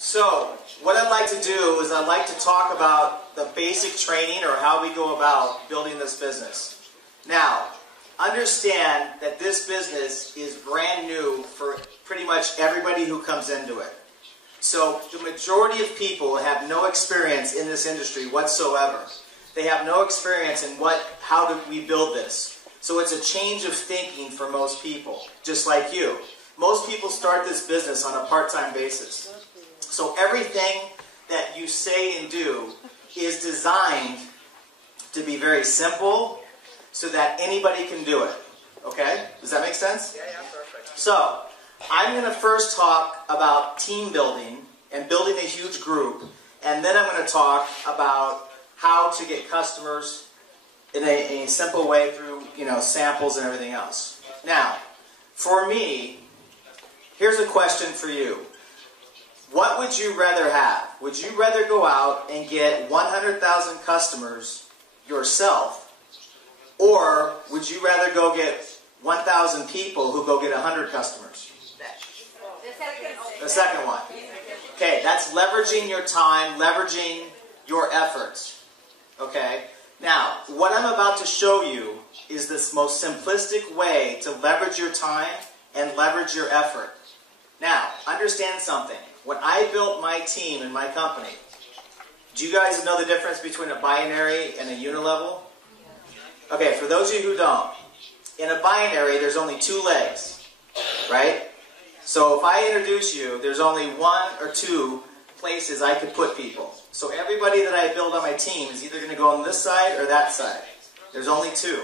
So, what I'd like to do is I'd like to talk about the basic training or how we go about building this business. Now, understand that this business is brand new for pretty much everybody who comes into it. So, the majority of people have no experience in this industry whatsoever. They have no experience in how do we build this. So it's a change of thinking for most people, just like you. Most people start this business on a part-time basis. So everything that you say and do is designed to be very simple so that anybody can do it. Okay? Does that make sense? Yeah, perfect. So, I'm going to first talk about team building and building a huge group, and then I'm going to talk about how to get customers in a simple way through, samples and everything else. Now, for me, here's a question for you. What would you rather have? Would you rather go out and get 100,000 customers yourself, or would you rather go get 1,000 people who go get 100 customers? The second one. Okay, that's leveraging your time, leveraging your efforts. Okay? Now, what I'm about to show you is this most simplistic way to leverage your time and leverage your effort. Now, understand something. When I built my team and my company, do you guys know the difference between a binary and a unilevel? Okay, for those of you who don't, in a binary, there's only two legs, right? So if I introduce you, there's only one or two places I could put people. So everybody that I build on my team is either going to go on this side or that side. There's only two.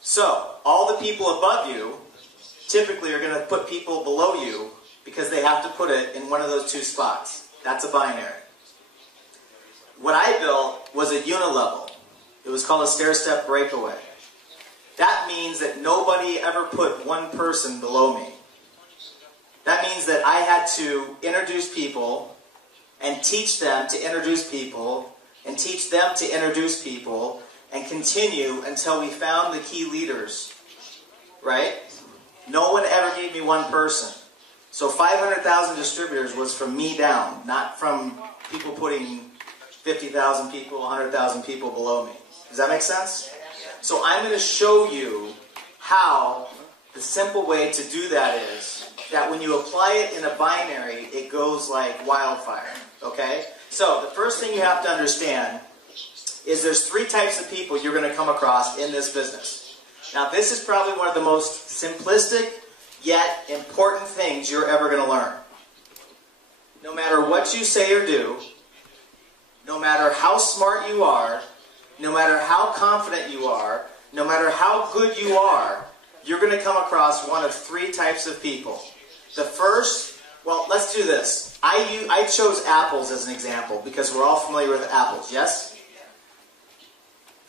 So all the people above you typically are going to put people below you because they have to put it in one of those two spots. That's a binary. What I built was a unilevel. It was called a stair-step breakaway. That means that nobody ever put one person below me. That means that I had to introduce people and teach them to introduce people and teach them to introduce people and continue until we found the key leaders. Right? No one ever gave me one person. So 500,000 distributors was from me down, not from people putting 50,000 people, 100,000 people below me. Does that make sense? So I'm going to show you how the simple way to do that is that when you apply it in a binary, it goes like wildfire. Okay? So the first thing you have to understand is there's three types of people you're going to come across in this business. Now this is probably one of the most simplistic yet important things you're ever going to learn. No matter what you say or do, no matter how smart you are, no matter how confident you are, no matter how good you are, you're going to come across one of three types of people. The first, well, let's do this. I chose apples as an example because we're all familiar with apples, yes?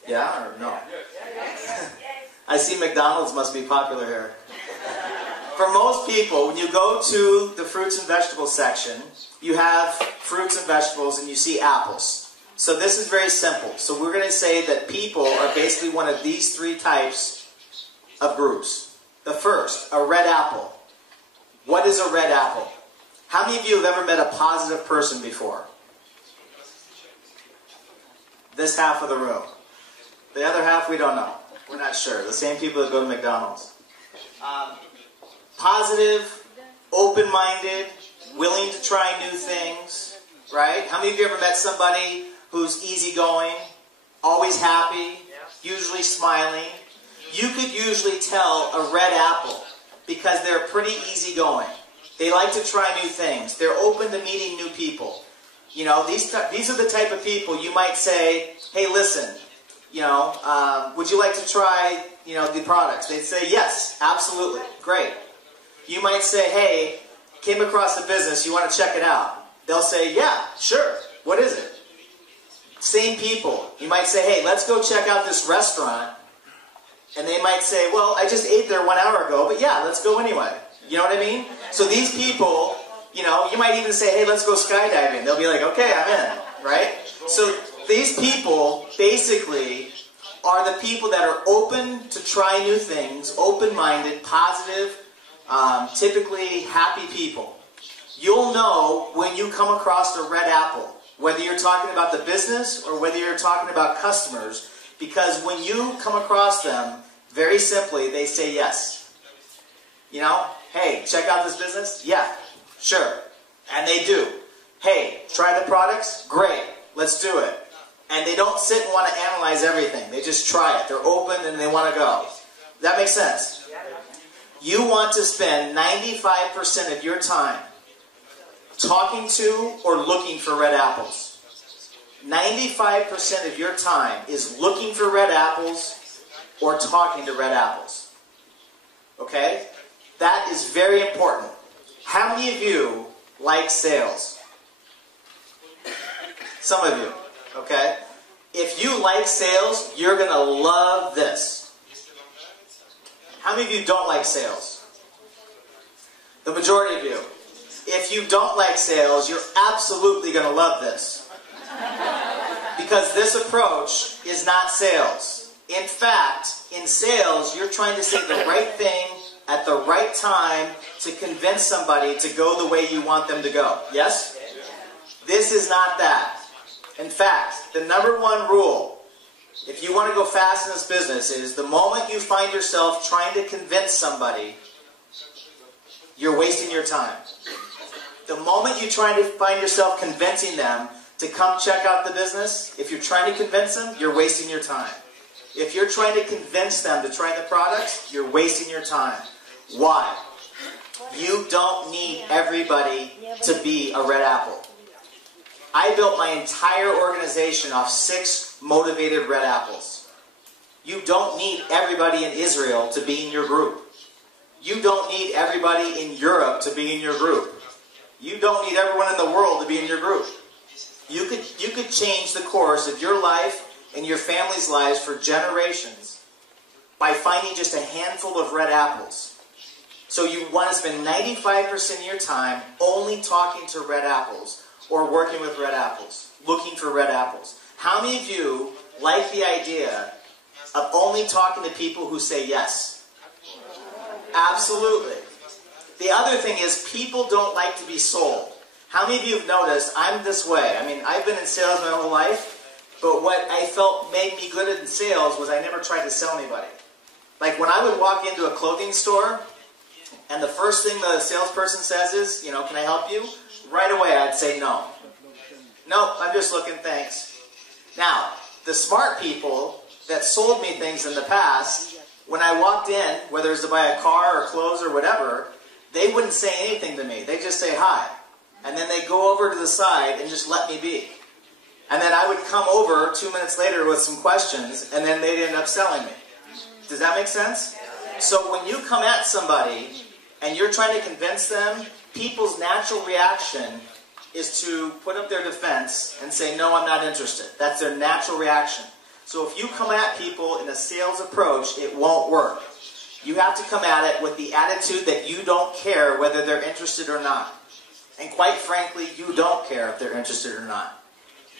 Yeah or no? I see McDonald's must be popular here. For most people, when you go to the fruits and vegetables section, you have fruits and vegetables and you see apples. So this is very simple. So we're going to say that people are basically one of these three types of groups. The first, a red apple. What is a red apple? How many of you have ever met a positive person before? This half of the room. The other half, we don't know. We're not sure. The same people that go to McDonald's. Positive, open-minded, willing to try new things, right? How many of you ever met somebody who's easygoing, always happy, usually smiling? You could usually tell a red apple because they're pretty easygoing. They like to try new things. They're open to meeting new people. You know, these are the type of people you might say, hey, listen, would you like to try, the products? They'd say, yes, absolutely, great. You might say, hey, came across a business, you want to check it out. They'll say, yeah, sure, what is it? Same people. You might say, hey, let's go check out this restaurant. And they might say, well, I just ate there 1 hour ago, but yeah, let's go anyway. You know what I mean? So these people, you might even say, hey, let's go skydiving. They'll be like, okay, I'm in, right? So these people basically are the people that are open to try new things, open-minded, positive, typically happy people. You'll know when you come across a red apple, whether you're talking about the business or whether you're talking about customers, because when you come across them, very simply, they say yes. You know, hey, check out this business? Yeah, sure. And they do. Hey, try the products? Great, let's do it. And they don't sit and want to analyze everything. They just try it. They're open and they want to go. Does that make sense? You want to spend 95% of your time talking to or looking for red apples. 95% of your time is looking for red apples or talking to red apples. Okay? That is very important. How many of you like sales? Some of you. Okay? If you like sales, you're going to love this. How many of you don't like sales? The majority of you. If you don't like sales, you're absolutely going to love this. Because this approach is not sales. In fact, in sales, you're trying to say the right thing at the right time to convince somebody to go the way you want them to go. Yes? This is not that. In fact, the #1 rule, if you want to go fast in this business, is the moment you find yourself trying to convince somebody, you're wasting your time. The moment you try to find yourself convincing them to come check out the business, if you're trying to convince them, you're wasting your time. If you're trying to convince them to try the products, you're wasting your time. Why? You don't need everybody to be a red apple. I built my entire organization off 6 motivated red apples. You don't need everybody in Israel to be in your group. You don't need everybody in Europe to be in your group. You don't need everyone in the world to be in your group. You could change the course of your life and your family's lives for generations by finding just a handful of red apples. So you want to spend 95% of your time only talking to red apples or working with red apples, looking for red apples. How many of you like the idea of only talking to people who say yes? Absolutely. The other thing is people don't like to be sold. How many of you have noticed I'm this way? I mean, I've been in sales my whole life, but what I felt made me good at sales was I never tried to sell anybody. Like when I would walk into a clothing store and the first thing the salesperson says is, you know, can I help you? Right away I'd say no. Nope, I'm just looking, thanks. Now, the smart people that sold me things in the past, when I walked in, whether it was to buy a car or clothes or whatever, they wouldn't say anything to me. They'd just say hi. And then they'd go over to the side and just let me be. And then I would come over 2 minutes later with some questions, and then they'd end up selling me. Does that make sense? So when you come at somebody and you're trying to convince them, people's natural reaction is to put up their defense and say, no, I'm not interested. That's their natural reaction. So if you come at people in a sales approach, it won't work. You have to come at it with the attitude that you don't care whether they're interested or not. And quite frankly, you don't care if they're interested or not.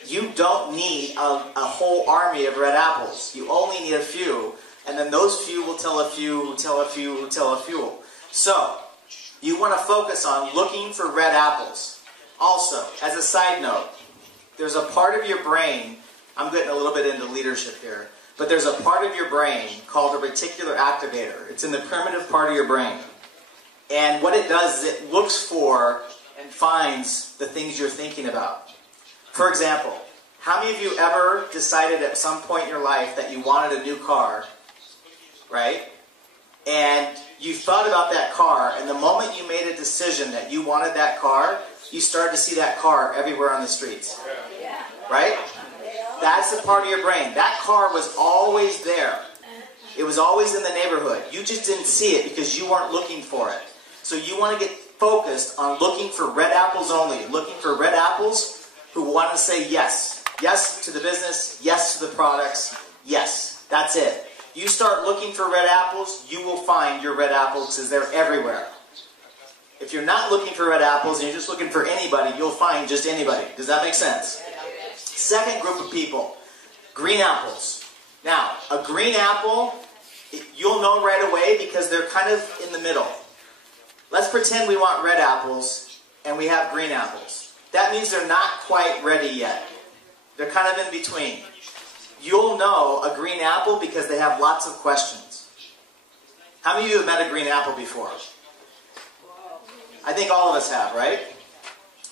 You don't need a whole army of red apples. You only need a few. And then those few will tell a few, who tell a few, who tell a few. So, you want to focus on looking for red apples. Also, as a side note, there's a part of your brain, I'm getting a little bit into leadership here, but there's a part of your brain called a reticular activator. It's in the primitive part of your brain. And what it does is it looks for and finds the things you're thinking about. For example, how many of you ever decided at some point in your life that you wanted a new car, right? And you thought about that car, and the moment you made a decision that you wanted that car, you started to see that car everywhere on the streets. Right? That's the part of your brain. That car was always there. It was always in the neighborhood. You just didn't see it because you weren't looking for it. So you want to get focused on looking for red apples only. Looking for red apples who want to say yes. Yes to the business. Yes to the products. Yes. That's it. You start looking for red apples, you will find your red apples because they're everywhere. If you're not looking for red apples and you're just looking for anybody, you'll find just anybody. Does that make sense? Second group of people, green apples. Now, a green apple, you'll know right away because they're kind of in the middle. Let's pretend we want red apples and we have green apples. That means they're not quite ready yet. They're kind of in between. You'll know a green apple because they have lots of questions. How many of you have met a green apple before? I think all of us have, right?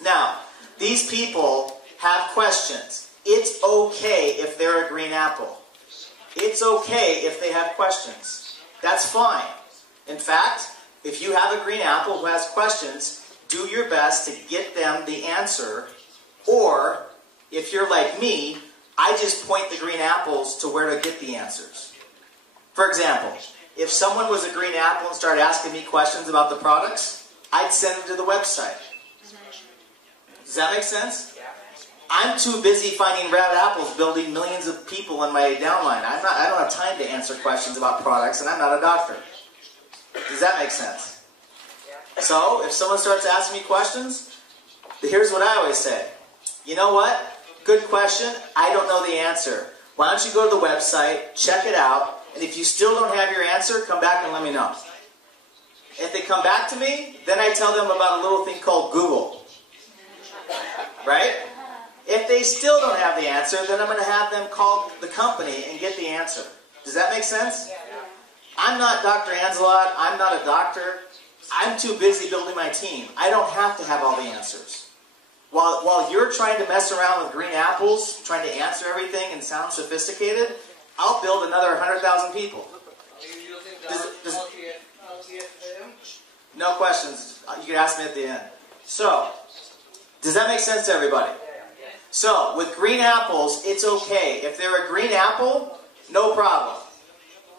Now, these people have questions. It's okay if they're a green apple. It's okay if they have questions. That's fine. In fact, if you have a green apple who has questions, do your best to get them the answer. Or, if you're like me, I just point the green apples to where to get the answers. For example, if someone was a green apple and started asking me questions about the products, I'd send them to the website. Does that make sense? I'm too busy finding red apples building millions of people in my downline. I don't have time to answer questions about products, and I'm not a doctor. Does that make sense? So, if someone starts asking me questions, here's what I always say. You know what? Good question. I don't know the answer. Why don't you go to the website, check it out, and if you still don't have your answer, come back and let me know. If they come back to me, then I tell them about a little thing called Google. Right? If they still don't have the answer, then I'm going to have them call the company and get the answer. Does that make sense? I'm not Dr. Anzelot. I'm not a doctor. I'm too busy building my team. I don't have to have all the answers. While you're trying to mess around with green apples, trying to answer everything and sound sophisticated, I'll build another 100,000 people. No questions. You can ask me at the end. So, does that make sense to everybody? So, with green apples, it's okay. If they're a green apple, no problem.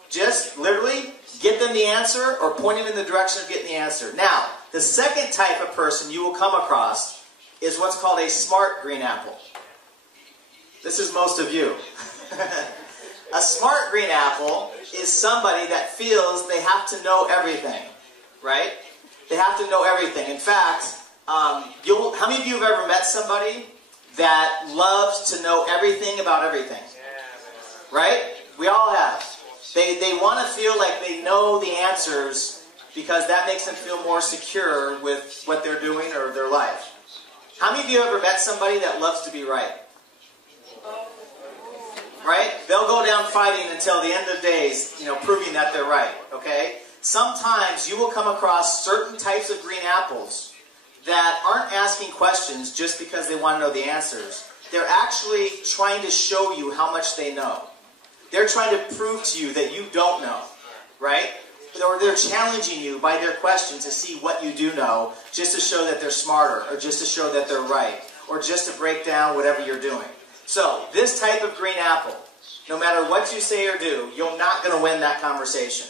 Just literally get them the answer or point them in the direction of getting the answer. Now, the second type of person you will come across is what's called a smart green apple. This is most of you. A smart green apple is somebody that feels they have to know everything, right? They have to know everything. In fact, how many of you have ever met somebody that loves to know everything about everything? Right? We all have. They want to feel like they know the answers because that makes them feel more secure with what they're doing or their life. How many of you ever met somebody that loves to be right? Right? They'll go down fighting until the end of days, proving that they're right. Okay? Sometimes you will come across certain types of green apples that aren't asking questions just because they want to know the answers. They're actually trying to show you how much they know. They're trying to prove to you that you don't know, right? Or they're challenging you by their questions to see what you do know, just to show that they're smarter, or just to show that they're right, or just to break down whatever you're doing. So, this type of green apple, no matter what you say or do, you're not going to win that conversation.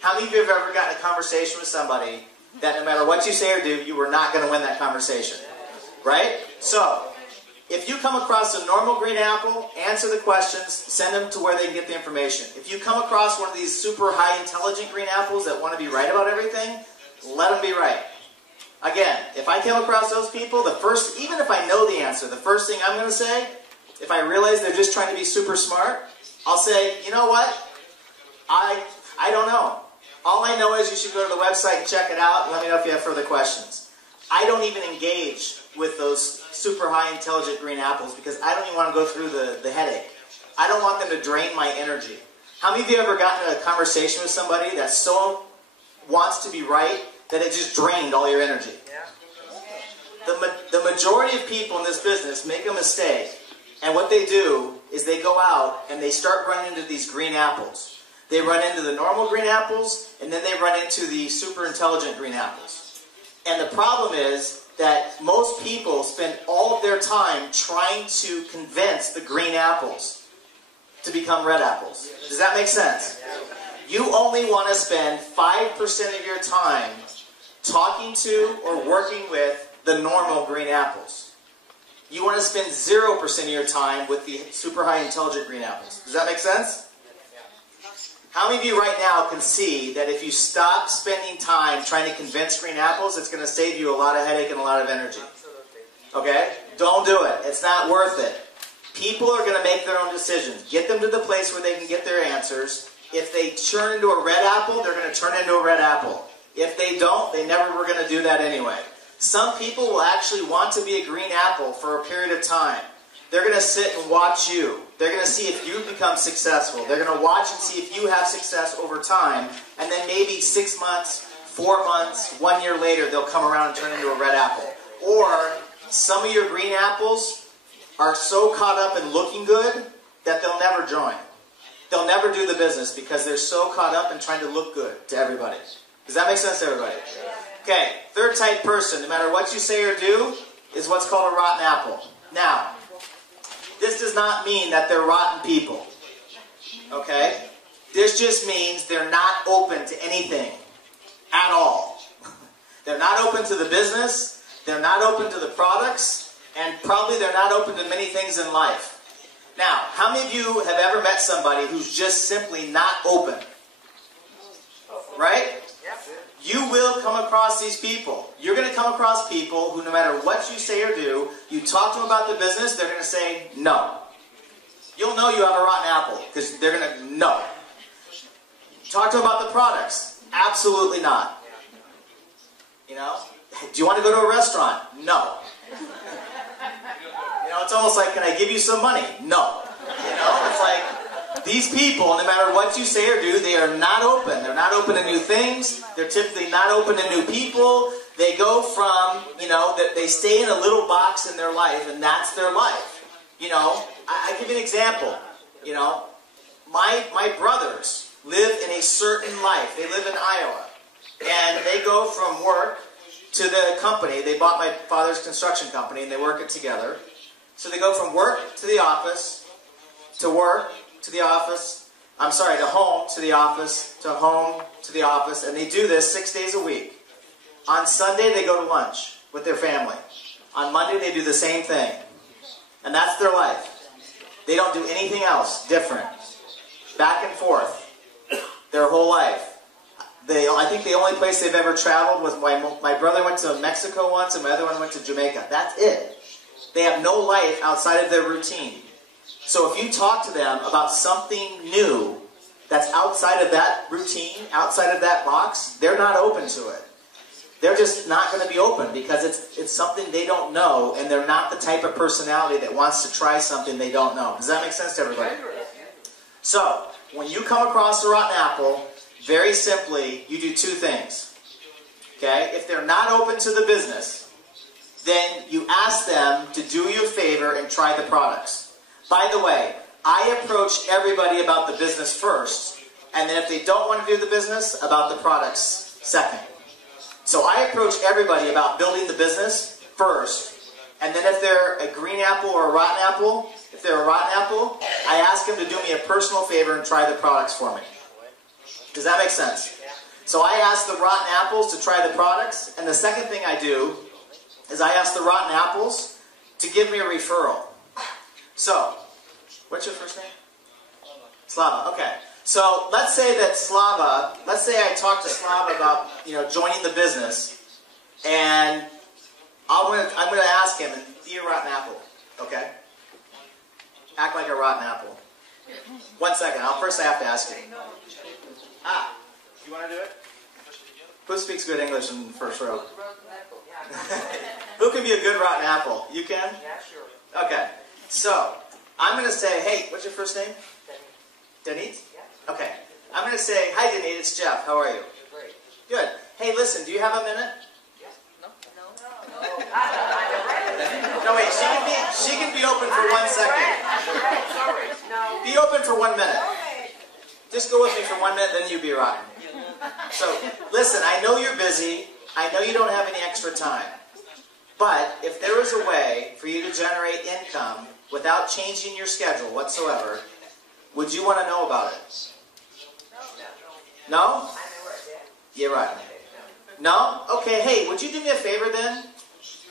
How many of you have ever gotten a conversation with somebody that no matter what you say or do, you were not going to win that conversation? Right? So, if you come across a normal green apple, answer the questions, send them to where they can get the information. If you come across one of these super high intelligent green apples that want to be right about everything, let them be right. Again, if I come across those people, even if I know the answer, the first thing I'm going to say, if I realize they're just trying to be super smart, I'll say, you know what? I don't know. All I know is you should go to the website and check it out and let me know if you have further questions. I don't even engage with those super high intelligent green apples because I don't even want to go through the headache. I don't want them to drain my energy. How many of you ever gotten in a conversation with somebody that so wants to be right that it just drained all your energy? The majority of people in this business make a mistake, and what they do is they go out and they start running into these green apples. They run into the normal green apples, and then they run into the super intelligent green apples. And the problem is that most people spend all of their time trying to convince the green apples to become red apples. Does that make sense? You only want to spend 5% of your time talking to or working with the normal green apples. You want to spend 0% of your time with the super high intelligent green apples. Does that make sense? How many of you right now can see that if you stop spending time trying to convince green apples, it's going to save you a lot of headache and a lot of energy? Okay? Don't do it. It's not worth it. People are going to make their own decisions. Get them to the place where they can get their answers. If they turn into a red apple, they're going to turn into a red apple. If they don't, they never were going to do that anyway. Some people will actually want to be a green apple for a period of time. They're going to sit and watch you. They're going to see if you become successful. They're going to watch and see if you have success over time. And then maybe 6 months, 4 months, 1 year later, they'll come around and turn into a red apple. Or some of your green apples are so caught up in looking good that they'll never join. They'll never do the business because they're so caught up in trying to look good to everybody. Does that make sense to everybody? Okay, third type person, no matter what you say or do, is what's called a rotten apple. Now, this does not mean that they're rotten people. Okay? This just means they're not open to anything at all. They're not open to the business, they're not open to the products, and probably they're not open to many things in life. Now, how many of you have ever met somebody who's just simply not open? Right? You will come across these people. You're going to come across people who, no matter what you say or do, you talk to them about the business, they're going to say no. You'll know you have a rotten apple because they're going to no. Talk to them about the products. Absolutely not. You know? Do you want to go to a restaurant? No. You know, it's almost like, can I give you some money? No. You know, it's like, these people, no matter what you say or do, they are not open. They're not open to new things. They're typically not open to new people. They go from, you know, that they stay in a little box in their life, and that's their life. You know, I give you an example. You know, my brothers live in a certain life. They live in Iowa. And they go from work to the company. They bought my father's construction company, and they work it together. So they go from work to the office, to work, to the office, I'm sorry, to home, to the office, to home, to the office, and they do this 6 days a week. On Sunday, they go to lunch with their family. On Monday, they do the same thing. And that's their life. They don't do anything else different. Back and forth. Their whole life. I think the only place they've ever traveled was my brother went to Mexico once and my other one went to Jamaica. That's it. They have no life outside of their routine. So if you talk to them about something new that's outside of that routine, outside of that box, they're not open to it. They're just not going to be open because it's something they don't know, and they're not the type of personality that wants to try something they don't know. Does that make sense to everybody? So, when you come across a rotten apple, very simply, you do two things. Okay? If they're not open to the business, then you ask them to do you a favor and try the products. By the way, I approach everybody about the business first, and then if they don't want to do the business, about the products second. So I approach everybody about building the business first, and then if they're a green apple or a rotten apple, if they're a rotten apple, I ask them to do me a personal favor and try the products for me. Does that make sense? So I ask the rotten apples to try the products, and the second thing I do is I ask the rotten apples to give me a referral. So, what's your first name? Slava. Okay. So let's say that Slava, let's say I talk to Slava about, you know, joining the business, and I'm going to ask him, be a rotten apple, okay? Act like a rotten apple. 1 second. First I have to ask you. You want to do it? Who speaks good English in the first row? Who can be a good rotten apple? You can? Yeah, sure. Okay. So, I'm going to say, hey, what's your first name? Denise? Yeah. Okay. I'm going to say, hi Denise, it's Jeff. How are you? Great. Good. Hey, listen, do you have a minute? Yeah. No. No, wait, she can be open for 1 second. Sorry. No. Be open for 1 minute. Just go with me for 1 minute, then you be rotten. So, listen, I know you're busy. I know you don't have any extra time. But if there is a way for you to generate income without changing your schedule whatsoever, would you want to know about it? No? You're right. No? Okay, hey, would you do me a favor then?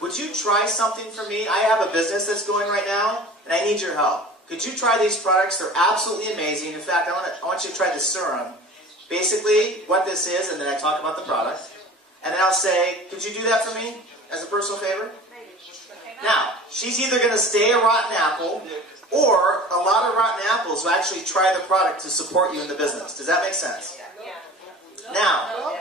Would you try something for me? I have a business that's going right now, and I need your help. Could you try these products? They're absolutely amazing. In fact, I want you to try the serum. Basically, what this is, and then I talk about the product. And then I'll say, could you do that for me as a personal favor? Now, she's either going to stay a rotten apple, or a lot of rotten apples will actually try the product to support you in the business. Does that make sense? Now,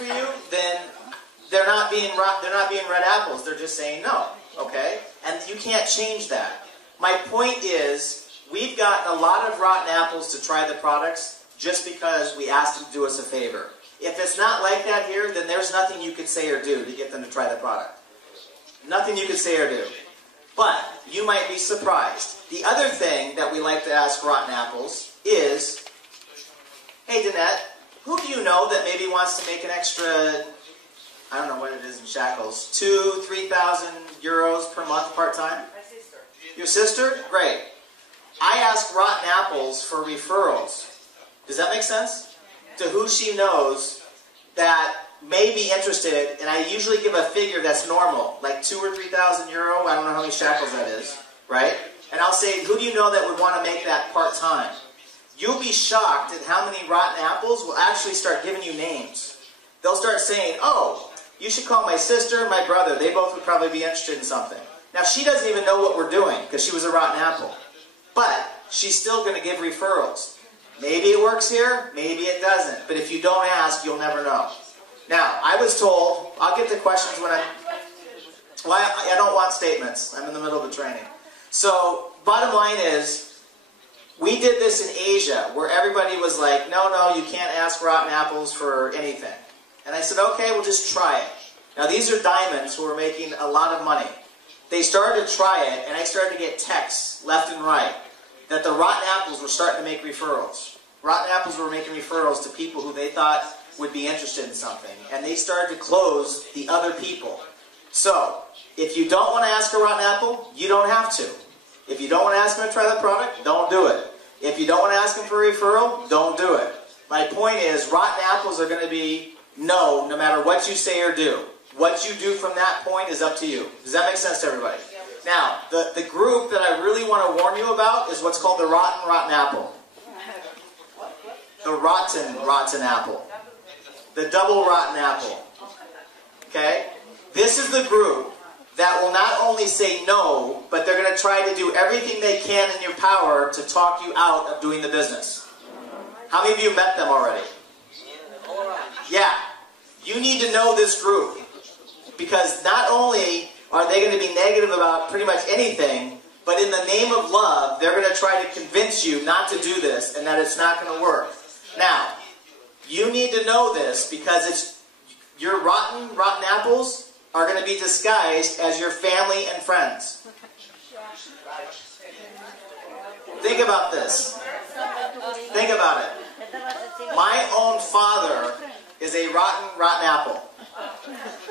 for you, then they're not being red apples. They're just saying no, okay? And you can't change that. My point is, we've gotten a lot of rotten apples to try the products just because we asked them to do us a favor. If it's not like that here, then there's nothing you could say or do to get them to try the product. Nothing you could say or do. But you might be surprised. The other thing that we like to ask rotten apples is, hey, Danette, who do you know that maybe wants to make an extra, I don't know what it is in shekels, 2,000, 3,000 euros per month part-time? My sister. Your sister? Great. I ask rotten apples for referrals. Does that make sense? To who she knows that may be interested, and I usually give a figure that's normal, like 2,000 or 3,000 euro, I don't know how many shekels that is, right? And I'll say, who do you know that would want to make that part-time? You'll be shocked at how many rotten apples will actually start giving you names. They'll start saying, oh, you should call my sister, my brother, they both would probably be interested in something. Now, she doesn't even know what we're doing, because she was a rotten apple. But she's still going to give referrals. Maybe it works here, maybe it doesn't. But if you don't ask, you'll never know. Now, I was told, I'll get to questions when well, I don't want statements. I'm in the middle of the training. So, bottom line is, we did this in Asia, where everybody was like, no, you can't ask rotten apples for anything. And I said, okay, we'll just try it. Now, these are diamonds who are making a lot of money. They started to try it, and I started to get texts left and right that the rotten apples were starting to make referrals. Rotten apples were making referrals to people who they thought would be interested in something. And they started to close the other people. So, if you don't want to ask a rotten apple, you don't have to. If you don't want to ask them to try the product, don't do it. If you don't want to ask them for a referral, don't do it. My point is, rotten apples are going to be no matter what you say or do. What you do from that point is up to you. Does that make sense to everybody? Now, the group that I really want to warn you about is what's called the rotten apple. The rotten apple. The double rotten apple. Okay? This is the group that will not only say no, but they're going to try to do everything they can in your power to talk you out of doing the business. How many of you met them already? Yeah. You need to know this group. Because not only are they going to be negative about pretty much anything, but in the name of love, they're going to try to convince you not to do this and that it's not going to work. Now, you need to know this because your rotten apples are going to be disguised as your family and friends. Think about this. Think about it. My own father is a rotten apple.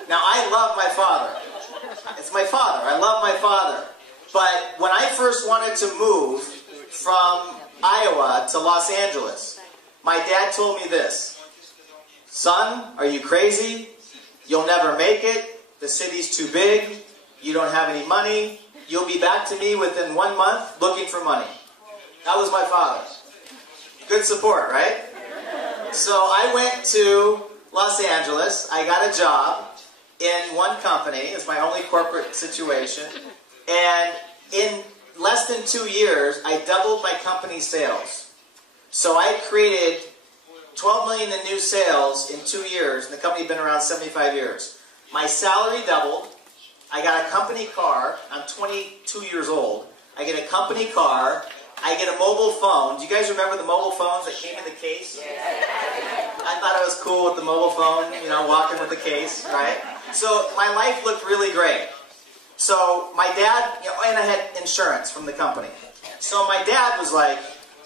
Now, I love my father. It's my father. I love my father. But when I first wanted to move from Iowa to Los Angeles, my dad told me this. Son, are you crazy? You'll never make it. The city's too big. You don't have any money. You'll be back to me within 1 month looking for money. That was my father. Good support, right? So I went to Los Angeles. I got a job in one company. It's my only corporate situation. And in less than 2 years, I doubled my company's sales. So I created 12 million in new sales in 2 years, and the company had been around 75 years. My salary doubled. I got a company car. I'm 22 years old. I get a company car. I get a mobile phone. Do you guys remember the mobile phones that came in the case? I thought I was cool with the mobile phone, you know, walking with the case, right? So my life looked really great. So my dad, you know, and I had insurance from the company. So my dad was like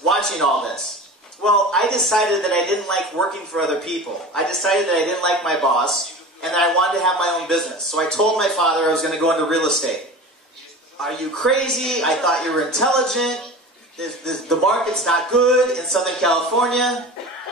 watching all this. Well, I decided that I didn't like working for other people. I decided that I didn't like my boss and that I wanted to have my own business. So I told my father I was going to go into real estate. Are you crazy? I thought you were intelligent. The market's not good in Southern California.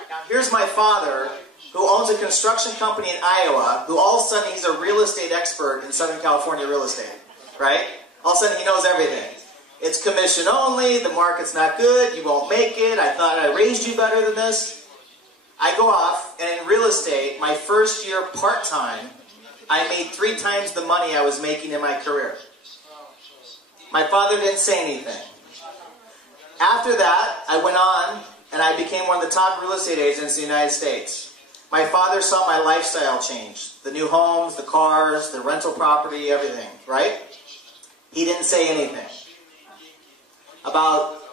Now here's my father, who owns a construction company in Iowa, who all of a sudden he's a real estate expert in Southern California real estate, right? All of a sudden he knows everything. It's commission only, the market's not good, you won't make it, I thought I raised you better than this. I go off, and in real estate, my first year part-time, I made 3 times the money I was making in my career. My father didn't say anything. After that, I went on, and I became one of the top real estate agents in the United States. My father saw my lifestyle change. The new homes, the cars, the rental property, everything, right? He didn't say anything. About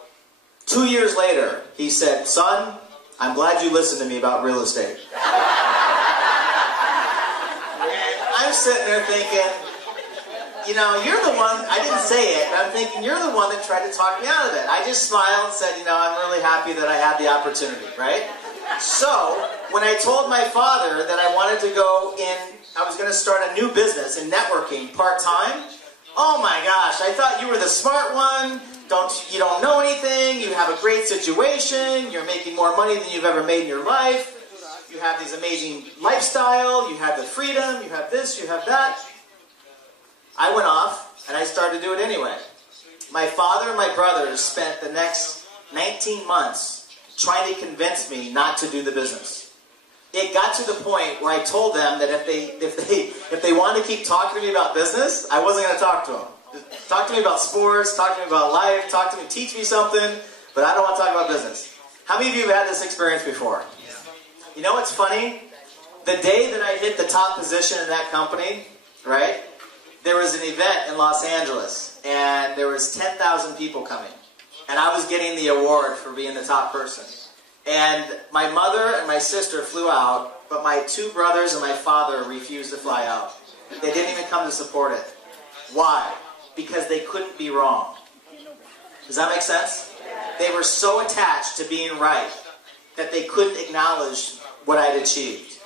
2 years later, he said, "Son, I'm glad you listened to me about real estate." And I'm sitting there thinking, you know, you're the one, I didn't say it, but I'm thinking, you're the one that tried to talk me out of it. I just smiled and said, you know, I'm really happy that I had the opportunity, right? So, when I told my father that I wanted to go in, I was going to start a new business in networking part-time, oh my gosh, I thought you were the smart one. You don't know anything, you have a great situation, you're making more money than you've ever made in your life, you have this amazing lifestyle, you have the freedom, you have this, you have that. I went off and I started to do it anyway. My father and my brothers spent the next 19 months trying to convince me not to do the business. It got to the point where I told them that if they wanted to keep talking to me about business, I wasn't going to talk to them. Talk to me about sports, talk to me about life, talk to me, teach me something, but I don't want to talk about business. How many of you have had this experience before? You know what's funny? The day that I hit the top position in that company, right, there was an event in Los Angeles, and there was 10,000 people coming, and I was getting the award for being the top person. And my mother and my sister flew out, but my 2 brothers and my father refused to fly out. They didn't even come to support it. Why? Because they couldn't be wrong. Does that make sense? They were so attached to being right that they couldn't acknowledge what I'd achieved.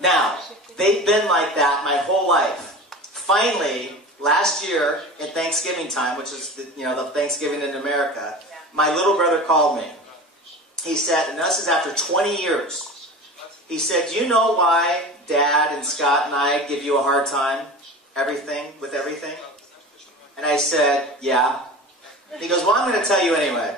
Now, they've been like that my whole life. Finally, last year at Thanksgiving time, which is the Thanksgiving in America, my little brother called me. He said, and this is after 20 years, he said, "Do you know why Dad and Scott and I give you a hard time with everything?" And I said, "Yeah." He goes, "Well, I'm going to tell you anyway."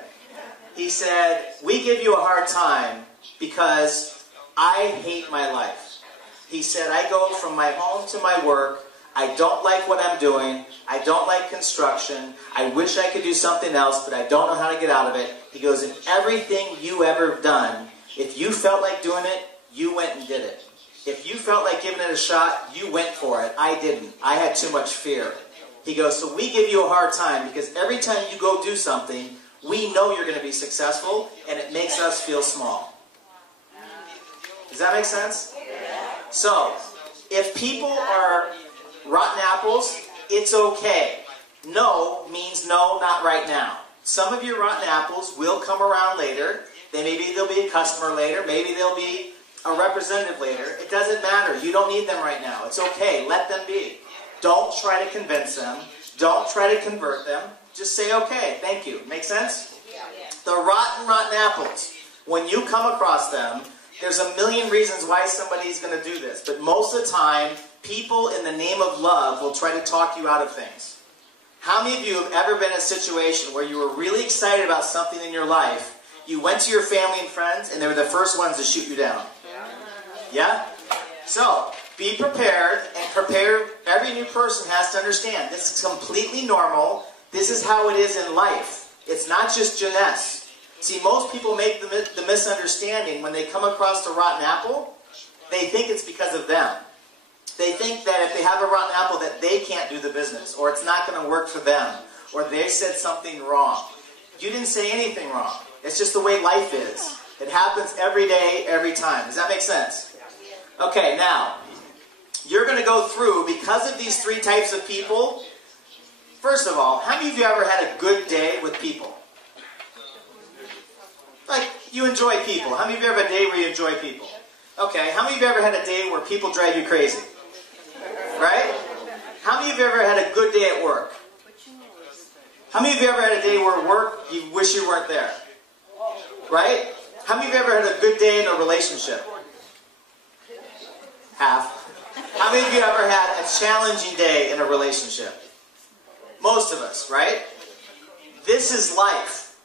He said, "We give you a hard time because I hate my life." He said, "I go from my home to my work. I don't like what I'm doing. I don't like construction. I wish I could do something else, but I don't know how to get out of it." He goes, "And everything you ever done, if you felt like doing it, you went and did it. If you felt like giving it a shot, you went for it. I didn't. I had too much fear." He goes, "So we give you a hard time because every time you go do something, we know you're going to be successful, and it makes us feel small." Does that make sense? So, if people are rotten apples, it's okay. No means no, not right now. Some of your rotten apples will come around later. Maybe they'll be a customer later. Maybe they'll be a representative later. It doesn't matter. You don't need them right now. It's okay. Let them be. Don't try to convince them. Don't try to convert them. Just say, "Okay, thank you." Make sense? The rotten apples, when you come across them, there's a million reasons why somebody's going to do this. But most of the time, people in the name of love will try to talk you out of things. How many of you have ever been in a situation where you were really excited about something in your life, you went to your family and friends, and they were the first ones to shoot you down? Yeah? So, be prepared, and every new person has to understand, this is completely normal. This is how it is in life. It's not just Jeunesse. See, most people make the misunderstanding when they come across a rotten apple, they think it's because of them. They think that if they have a rotten apple that they can't do the business, or it's not going to work for them, or they said something wrong. You didn't say anything wrong. It's just the way life is. It happens every day, every time. Does that make sense? Okay, now, you're going to go through, because of these 3 types of people, first of all, how many of you ever had a good day with people? Like, you enjoy people. How many of you ever had a day where you enjoy people? Okay, how many of you ever had a day where people drive you crazy? Right? How many of you ever had a good day at work? How many of you ever had a day where work, you wish you weren't there? Right? How many of you ever had a good day in a relationship? Half. How many of you ever had a challenging day in a relationship? Most of us, right? This is life.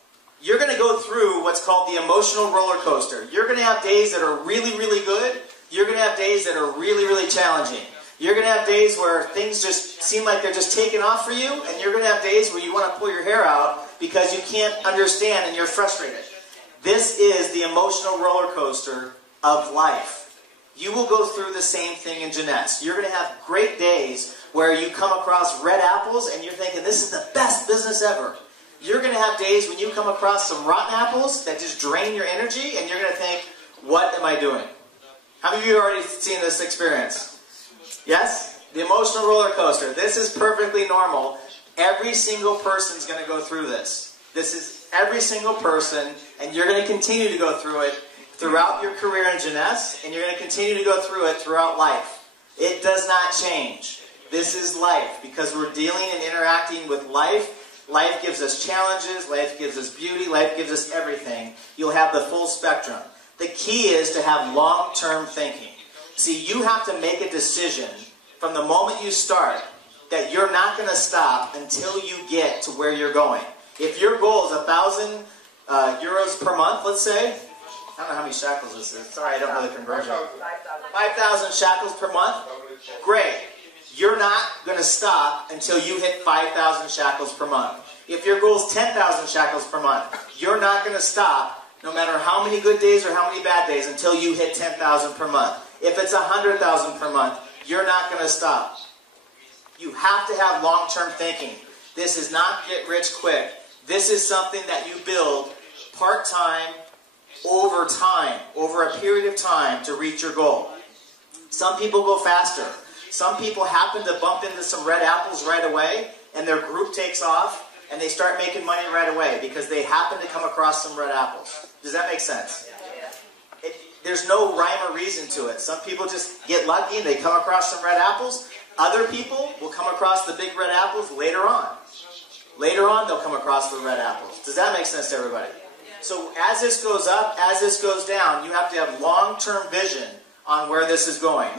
You're going to go through what's called the emotional roller coaster. You're going to have days that are really, really good. You're going to have days that are really, really challenging. You're going to have days where things just seem like they're just taking off for you, and you're going to have days where you want to pull your hair out because you can't understand and you're frustrated. This is the emotional roller coaster of life. you will go through the same thing in Jeunesse. You're going to have great days where you come across red apples and you're thinking, this is the best business ever. You're going to have days when you come across some rotten apples that just drain your energy, and you're going to think, what am I doing? How many of you have already seen this experience? Yes? The emotional roller coaster. This is perfectly normal. Every single person's going to go through this. This is every single person, and you're going to continue to go through it throughout your career in Jeunesse, and you're going to continue to go through it throughout life. It does not change. This is life, because we're dealing and interacting with life. Life gives us challenges, life gives us beauty, life gives us everything. You'll have the full spectrum. The key is to have long-term thinking. See, you have to make a decision from the moment you start that you're not going to stop until you get to where you're going. If your goal is 1,000 euros per month, let's say, I don't know how many shekels this is. Sorry, I don't know the conversion. 5,000 shekels per month? Great. You're not going to stop until you hit 5,000 shekels per month. If your goal is 10,000 shekels per month, you're not going to stop no matter how many good days or how many bad days until you hit 10,000 per month. If it's 100,000 per month, you're not going to stop. You have to have long-term thinking. This is not get rich quick. This is something that you build part-time, over time, over a period of time to reach your goal. Some people go faster. Some people happen to bump into some red apples right away, and their group takes off, and they start making money right away because they happen to come across some red apples. Does that make sense? There's no rhyme or reason to it. Some people just get lucky and they come across some red apples. Other people will come across the big red apples later on. Later on, they'll come across the red apples. Does that make sense to everybody? So as this goes up, as this goes down, you have to have long-term vision on where this is going.